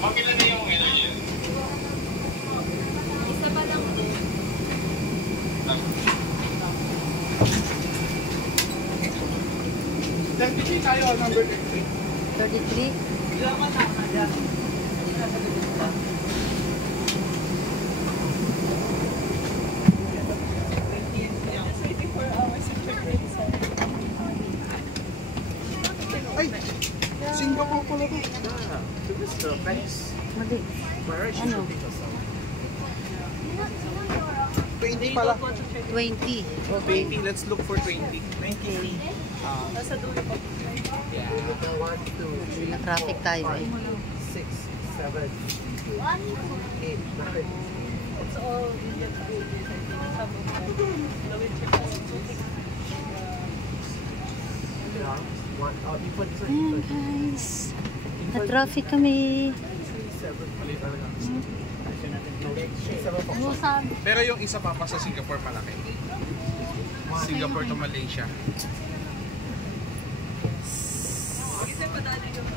Makila na yung energy. Isa pa lang po. 33 tayo, number 33. 33? Ilaman na, dyan. Ay! Singapore pala ito. Mali. Ano? 20 pala. 20. 20, let's look for 20. 20. Nasa dulo pa. Yeah. 1, 2, 3, Na-traffic tayo eh. 6, 7, 8, 9. It's all Indian food. Ayan guys. Na-traffic kami. Pero yung isa pa sa Singapore malaki. Singapore to Malaysia. Isa pa dali yung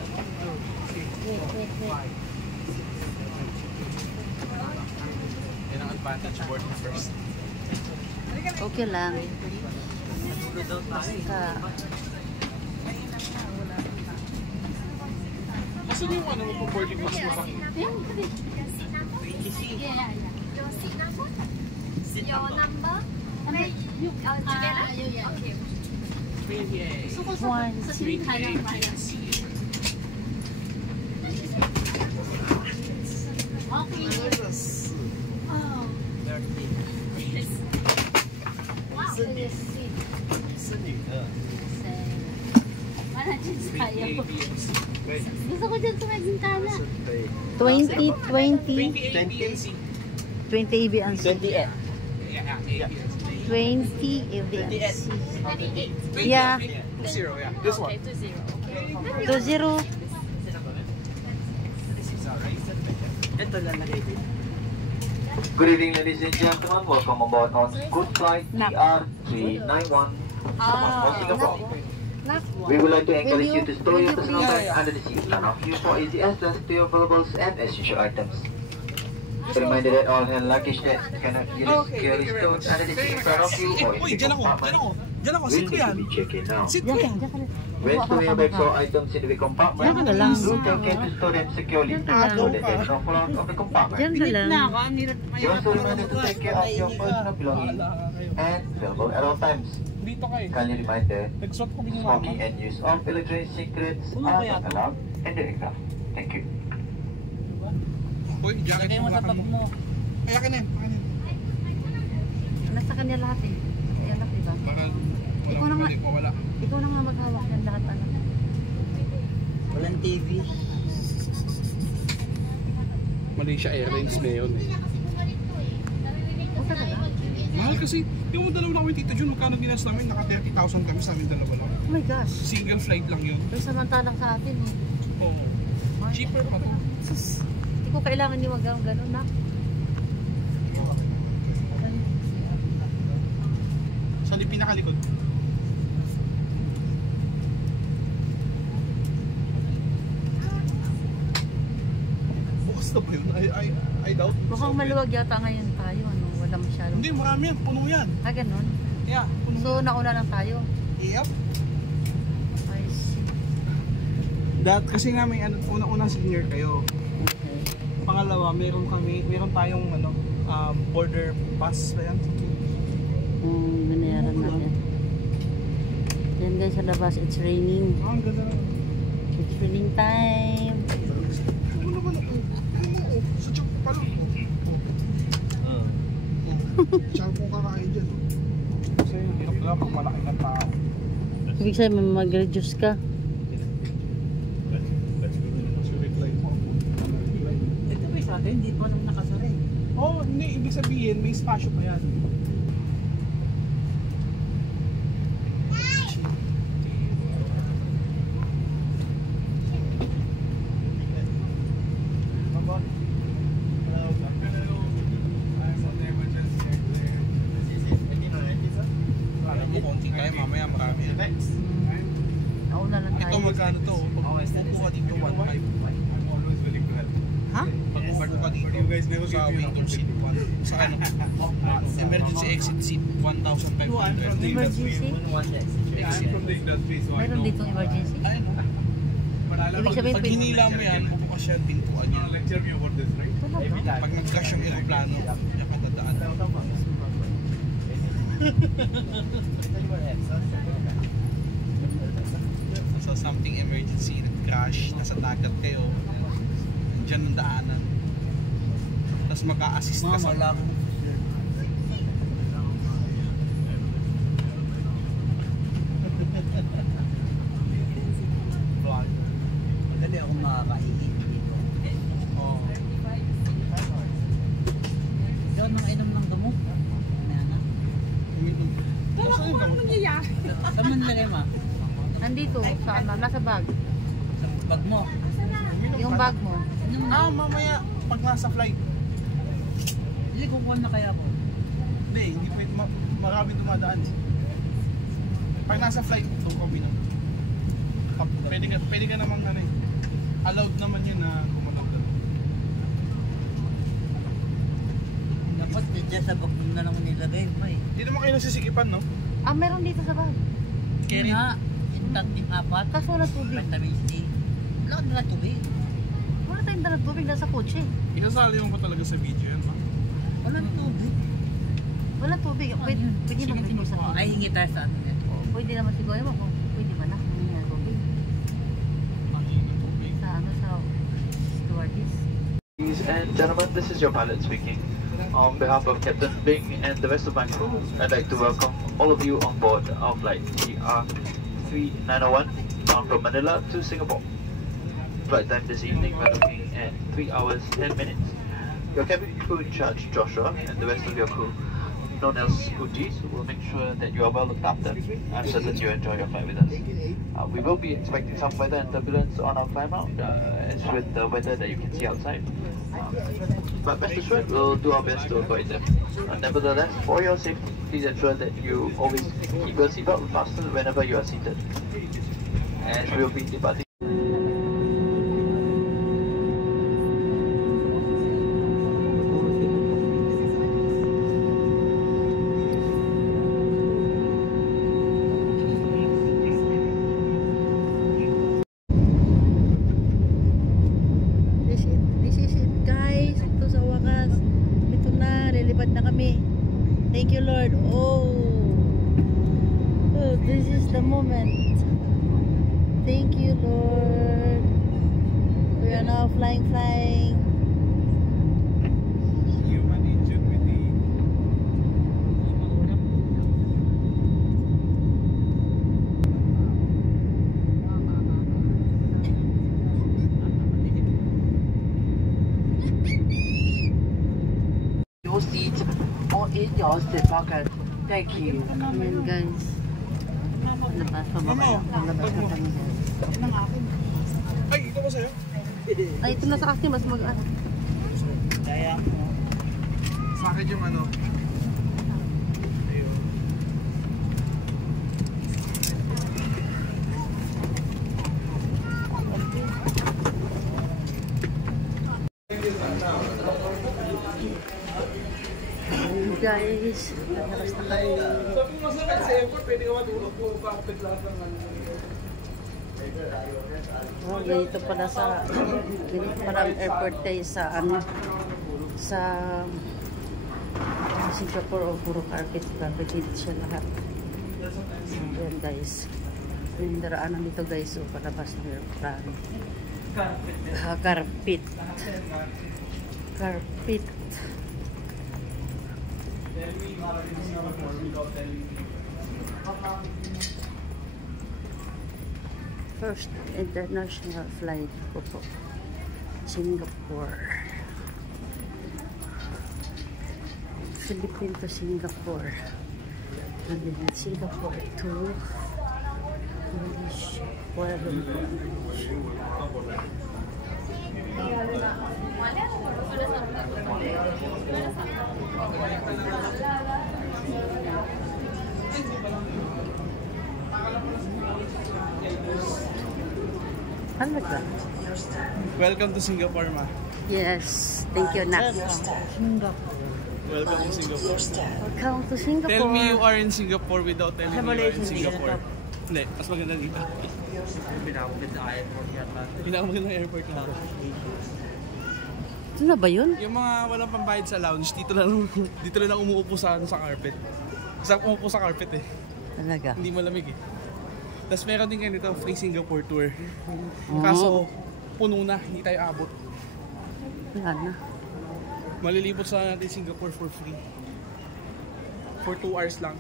Yan ang advantage, boarding first. Okay lang. Basta. Kasi yung ano mo po boarding pass mo pa? Your number? Together? Okay. gusto ko dyan sa Magintana. 20, 20 ABNC. 20 ABNC. Yeah. 2-0, yeah. This one. 20. Good evening, ladies and gentlemen. Welcome aboard on Good Flight ER391 Singapore. We would like to encourage you to store your personal bags under the seat. Turn off your for easy access to your valuables and essential items. A reminder that all hand luggage that cannot be securely stored under the seat in front of you or in the compartment will need to be checked in now. When storing your bags or items in the compartment, do take care to store them securely so that they do not fall out of the compartment. Diyan ka lang. You also remember to take care of your personal belongings and valuable at all times. Dito kayo. Kindly reminder, Nag-shot ko din yung smoking and use of electronic cigarettes are not allowed in the aircraft. Thank you. Uy, jacket mo sa bag mo. Ay, akin na yun. Nasa kanya lahat eh. Kaya lang, diba? Baka Ikaw na nga. wala. Ikaw na nga maghawak ng lahat. Ano. Walang TV. Malaysia Airlines na yun eh. O talaga? Mahal kasi, yung dalawa na kami Tito Jun, magkano ginas namin? Naka 30,000 kami sa amin dalawa lang. Oh my gosh. Single flight lang yun. Pero samantalang sa atin eh. Oo. Cheaper pa to. Sus, hindi ko kailangan ni wag ganun na. Sa pinakalikod. Bukas na ba yun? I doubt. Mukhang maluwag yata ngayon tayo. Ano? Wala masyadong. Hindi, marami yan. Puno yan. Ah, ganun? Yeah, puno. So, nauna lang tayo. Yep. I see. Kasi nga may ano, unang-unang senior kayo. Okay. Pangalawa, meron tayong ano, border pass ba yan? Binayaran natin. Yan guys, sa labas, it's raining. Ang ganda na. It's raining time. Ano ba na? Oo, sa tiyak pa lang. Tiyak po kakain dyan. Kasi hirap lang pag malaki ng tao. Ibig sabihin, mag-reduce ka. Ito ba sa atin? Hindi pa naman nakasara eh. Oo, hindi. Ibig sabihin, may spasyo pa yan. Nauna lang tayo. Ito magkano ano to, pag upo ka dito, 1.5. Ha? Pag upo ka dito, sa waiting seat, sa ano, emergency exit seat, 1,500. Emergency? Exit. Meron ditong emergency? Ayun. Ibig sabihin, Pag hinila mo yan, bubukas yan, pintuan yan. Pag nag-crash yung aeroplano, yan ka dadaan. Nasa something emergency, nag-crash, nasa dagat kayo, dyan ang daanan. Tapos mag-a-assist ka sa... Madali ako makakaihit dito. Oh. Ikaw nang inom ng gamot. Nana. Uminom. Nasaan yung gamot mo? Saan mo nilagay ma? Nandito, saan na? Nasa bag. Sa bag mo. Uminom Yung ka bag na. mo. Mamaya, pag nasa flight. Hindi, kukuha na kaya ako. Hindi pwede, marami dumadaan eh. Pag nasa flight, doon ka uminom. Pwede ka namang ano eh. Allowed naman yun na gumanap doon. Dapat dyan sa bag mo na lang nilagay mo eh. Hindi naman kayo nasisikipan, no? Ah, meron dito sa bag. Kaya nga, yung apat. Kaso wala tubig. Vitamin C. Wala ka na tubig. Wala tayong dalang tubig nasa kotse. Isasali mo pa talaga sa video yan, ma? Walang tubig. Wala tubig. Pwede naman siguro sa tubig. Ay, hingi tayo sa ano nito. Pwede naman siguro mo kung pwede ba na. Hindi na tubig. Mangingin tubig. Sa ano sa stewardess. Ladies and gentlemen, this is your pilot speaking. On behalf of Captain Bing and the rest of my crew, I'd like to welcome all of you on board our flight TR3901 bound from Manila to Singapore. Flight time this evening we're looking at 3 hours 10 minutes. Your cabin crew in charge, Joshua, and the rest of your crew, known as Scooties, will make sure that you are well looked after. I'm certain you enjoy your flight with us. We will be expecting some weather and turbulence on our climb out, as with the weather that you can see outside. But rest assured, we'll do our best to avoid them. Nevertheless, for your safety, please ensure that you always keep your seatbelt fastened whenever you are seated. As we'll be departing. This is it guys. Ito sa wakas. Ito na. Lilipad na kami. Thank you Lord. Oh, this is the moment. Thank you Lord. We are now flying. Human ingenuity. Your seat or in your seat pocket. Thank you. Ayan guys. Labas pa ba kayo? Labas na kami guys. Ay, ito ba sa'yo? Ay, ito na sa akin. Mas mag-ano. Kaya mo. Sa akin yung ano. Ayun. Guys, labas na kami. Sabi mo sa airport, pwede ka matulog po kapit lahat ng ano. Oh, ganito pala ang airport guys sa ano sa Singapore o puro carpet dito siya lahat. Ayan guys, yung daraanan dito guys, so palabas ng airplane. Carpet. First international flight ko po, Singapore. Philippines to Singapore. And then Singapore to Malaysia. Kuala Lumpur. Talaga? Welcome to Singapore, ma. Yes. Thank you, Nak. Welcome to Singapore. Welcome to Singapore. Tell me you are in Singapore without telling me you are in Singapore. Hindi, mas maganda dito. Pinakamagandang airport na. Ito na ba yun? Yung mga walang pambayad sa lounge, dito lang umuupo sa carpet. Sa umuupo sa carpet eh. Talaga? Hindi malamig eh. Tapos meron din ganito, free Singapore tour. Kaso, puno na, hindi tayo abot. Yan na. Malilibot sa natin Singapore for free. For 2 hours lang.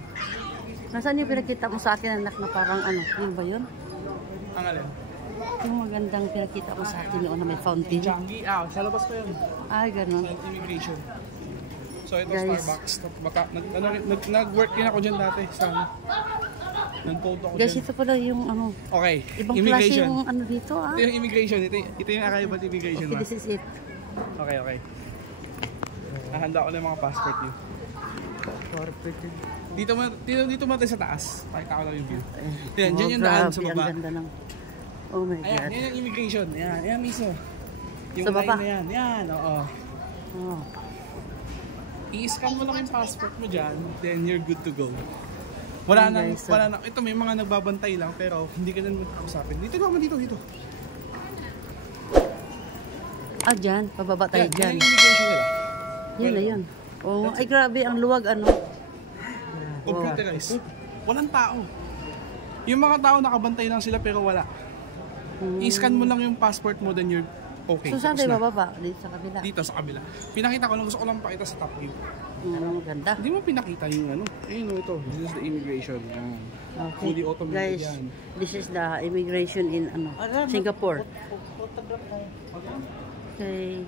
Nasaan yung pinakita mo sa akin, anak, na parang ano? Yun ba yun? Ang alin? Yung magandang pinakita mo sa akin noon na may fountain. Changi, sa labas pa yun. Ay, ganun. Sa immigration. So ito Guys. Starbucks. Nag-work din ako dyan dati. Nag-photo ako Guys, dyan. ito pala yung ano. Okay, Ibang klase immigration. yung ano dito, ah. Ito yung immigration. Ito yung arrival immigration. Okay, Ma. this is it. Okay. Hahanda ko na yung mga passport niyo. Dito mo tayo sa taas. Pakita ko lang yung view. Yan, dyan yung daan sa baba. Ang ganda ng... Oh my Ayan, God. yan yung immigration. Yan mismo. Yung Sa baba? line na yan. Yan, oo. Oh. I-scan mo lang yung passport mo dyan, then you're good to go. Wala Okay, na. Ito may mga nagbabantay lang, pero hindi ka na kausapin. Dito naman, dito. Ah, dyan. Pababa tayo Yan, dyan. yan yung immigration nila. Yun na yun. Oh, ay grabe, ang luwag ano. Computerized. Walang tao. Yung mga tao nakabantay lang sila pero wala. I-scan mo lang yung passport mo, then you're okay. So saan Tapos tayo na. bababa? Dito sa kabila. Dito sa kabila. Pinakita ko lang, gusto ko lang pakita sa top view. Ang ganda. Hindi mo pinakita yung ano. Ayun o, ito. This is the immigration. Yan. Fully automated Guys, yan. this is the immigration in ano, Singapore. Okay.